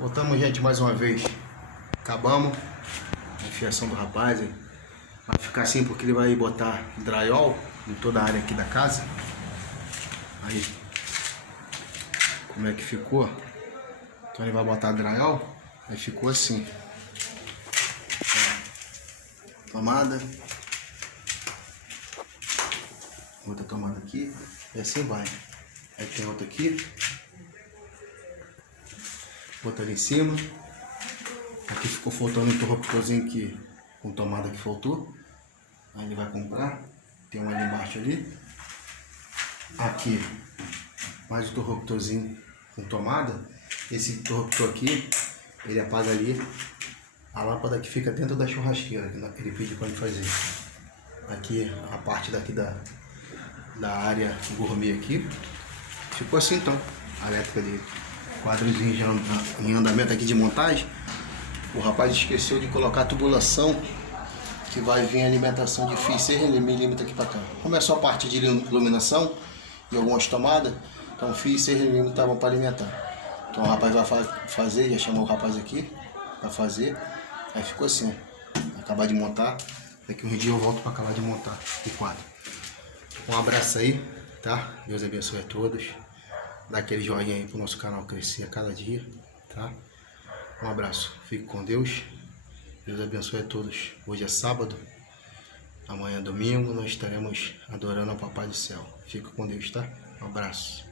Voltamos, gente, mais uma vez. Acabamos a enfiação do rapaz. Vai ficar assim porque ele vai botar drywall em toda a área aqui da casa. Aí, como é que ficou? Então ele vai botar drywall. Aí ficou assim. Tomada. Outra tomada aqui. E assim vai. Aí tem outra aqui. Outra ali em cima. Aqui ficou faltando um interruptorzinho que, com tomada que faltou. Aí ele vai comprar. Tem um ali embaixo ali. Aqui, mais um interruptorzinho com tomada. Esse interruptor aqui, ele apaga ali a lâmpada que fica dentro da churrasqueira, que ele pediu para ele fazer. Aqui, a parte daqui da área gourmet aqui. Ficou assim então, a elétrica dele. Quadrozinho já em andamento aqui de montagem. O rapaz esqueceu de colocar a tubulação que vai vir a alimentação de fio 6mm aqui para cá. Como é só a parte de iluminação e algumas tomadas, então fio 6mm estavam para alimentar. Então o rapaz vai fazer, já chamou o rapaz aqui para fazer. Aí ficou assim, acabar de montar. Daqui um dia eu volto para acabar de montar o quadro. Um abraço aí, tá? Deus abençoe a todos. Dá aquele joinha aí pro nosso canal crescer a cada dia, tá? Um abraço, fique com Deus. Deus abençoe a todos. Hoje é sábado, amanhã é domingo, nós estaremos adorando ao Papai do Céu. Fique com Deus, tá? Um abraço.